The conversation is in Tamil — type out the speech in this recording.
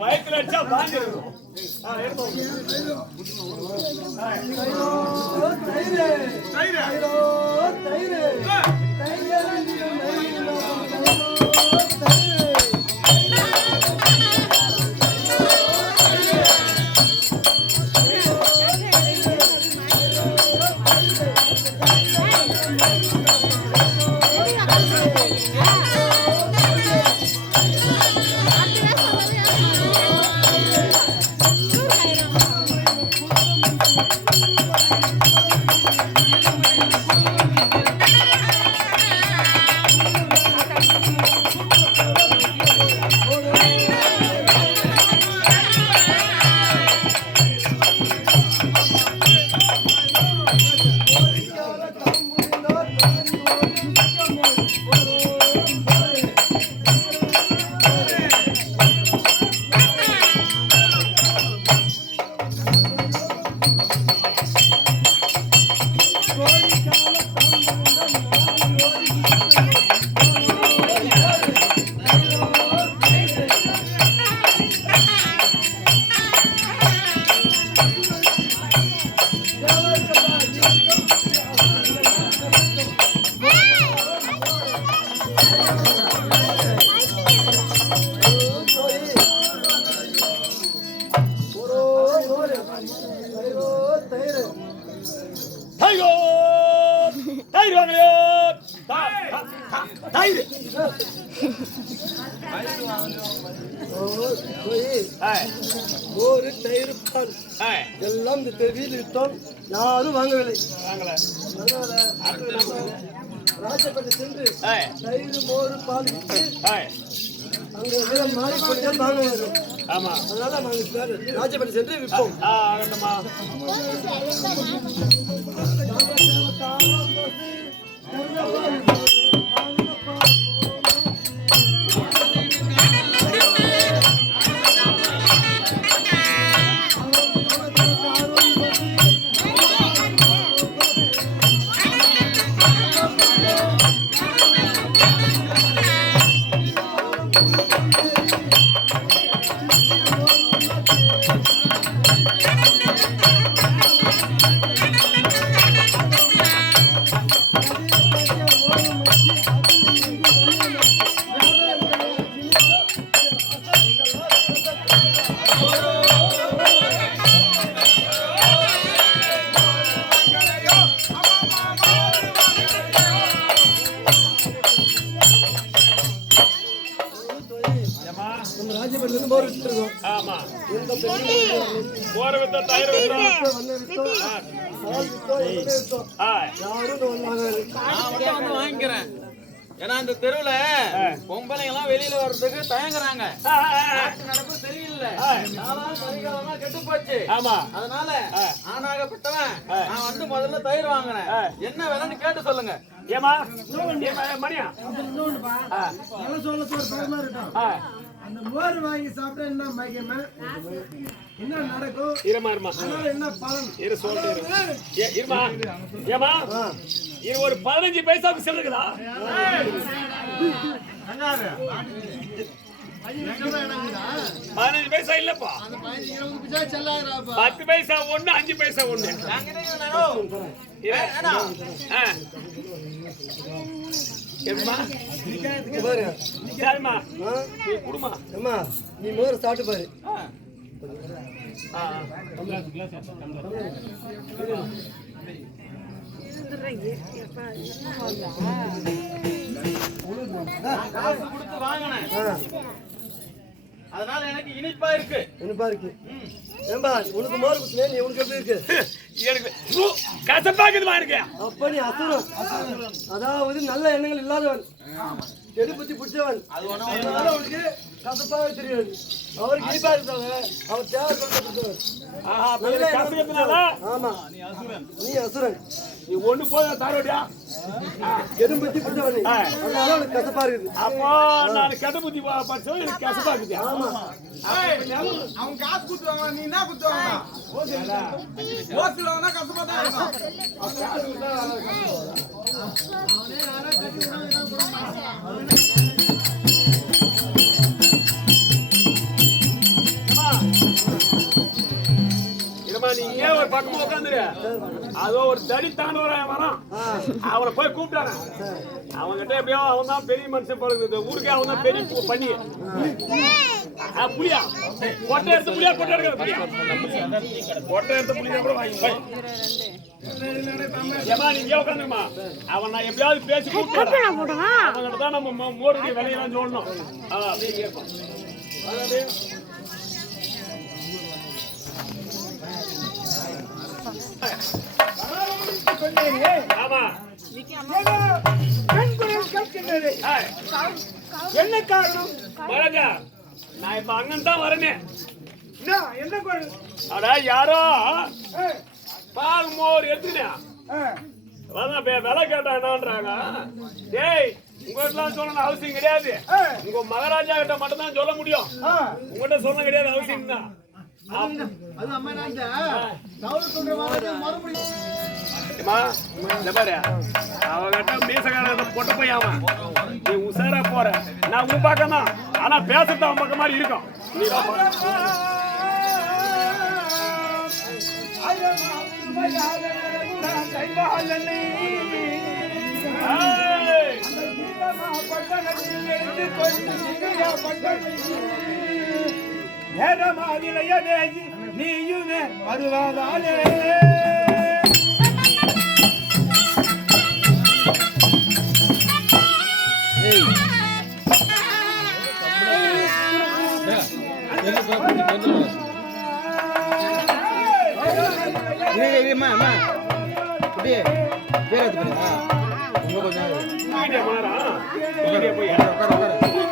வயிற்றுல அடிச்சா பாஞ்சு ஒரு தயிர் பால் எல்லாம் இந்த தெருவில் விட்டோம், யாரும் வாங்கவில்லை. ராஜப்பேட்டை சென்று தயிர் மோர் பால் அங்க மாறிக்கொண்டு வாங்குவாரு. ஆமா, அதனால நாங்கள் ராஜப்பேட்டை சென்று விற்போம். ஏன்னா இந்த தெருவுல பொம்பளைங்க எல்லாம் வெளியில வர்றதுக்கு தயங்குறாங்க. நடப்பு சரியில்லை, கரிகாலமா கெட்டு போச்சு. அதனால ஆணாகப்பட்டவன் நான் வந்து முதல்ல தயிர் வாங்கினேன். என்ன விலைன்னு கேட்டு சொல்லுங்க. ஏமா மணியா அந்த மோர் வாங்கி சாப்பிட்டா என்ன மகிமை, என்ன நடக்கும், என்ன பலன் இது ஒரு 15 பைசாவுக்கு செல்லுங்களா? 15 பைசா இல்லப்பா, 10 பைசா ஒண்ணு, 5 பைசா ஒண்ணு. நீ மோர் சாப்பிட்டு பாரு. அதனால எனக்கு இனிப்பா இருக்கு. ஏம்பா உனக்கு மோர் குத்துனே, நீ உனக்கு எப்படி இருக்கு? எனக்கு கசப்பாக்குதுமா இருக்கு. அப்ப நீ அசுரம், அதாவது நல்ல எண்ணங்கள் இல்லாதவன். கெடு புத்தி பிடிச்சவன் அதனால அவனுக்கு கசப்பாக தெரியாது. அவருக்கு இனிப்பா இருக்காங்க. அவன் தேவை சொல்றது. ஆமா நீ அசுரன். நீ ஒண்ணு போத தாரோடியா கெடு புத்தி பிடிச்சவன் நீ. அதனால அவனுக்கு கசப்பா இருக்குது. அப்போ நான் கெட்ட புத்தி படிச்சோம் எனக்கு கசப்பா இருக்குது. ஆமா அவன் காசு குத்துவாங்க, நீ என்ன குத்துவாங்க? ஓசில வாங்கினா கசப்பா தான் இருக்கும். நீ ஏன் ஒரு பக்கமா உட்காந்துரு. அதோ ஒரு தடி தாண்டவர வரான். அவனை போய் கூப்பிட்டாரு. அவன்கிட்ட எப்படியோ அவன் தான் பெரிய மனுஷன் பழகுது. ஊருக்கே அவன் தான் பெரிய பண்ணி புளியா கொட்டை எடுத்து புளியா கொட்டை எடுக்கிற புளியா கொட்டை எடுத்து புளியா கூட வாங்கி ஏமா நீங்க உட்காந்துருமா. அவன் நான் எப்படியாவது பேசி கூப்பிட்டு அவன்கிட்ட தான் நம்ம மோருடைய விலையெல்லாம் சொல்லணும். அப்படியே கேட்போம். என்ன காரணம்? மகாராஜா நான் இப்ப அண்ணன் தான் வரேன். என்ன காரணம்? அட யாரோ பால் மோர் எடுத்துனேன் விலை கேட்டா என்னன்றாங்க. டேய் உங்ககிட்ட சொல்லணும் அவசியம் கிடையாது. உங்க மகாராஜா கிட்ட மட்டும் தான் சொல்ல முடியும். உங்ககிட்ட சொல்ல கிடையாது அவசியம் தான். அவகிட்ட மீசக்கார பொட்ட போய் அவன் நீ உசாரா போற. நான் உன் பக்கம் தான். ஆனா பேசுறது அவன் பக்கம் மாதிரி இருக்கும். நீ நீயுமே வருவதாலே போய்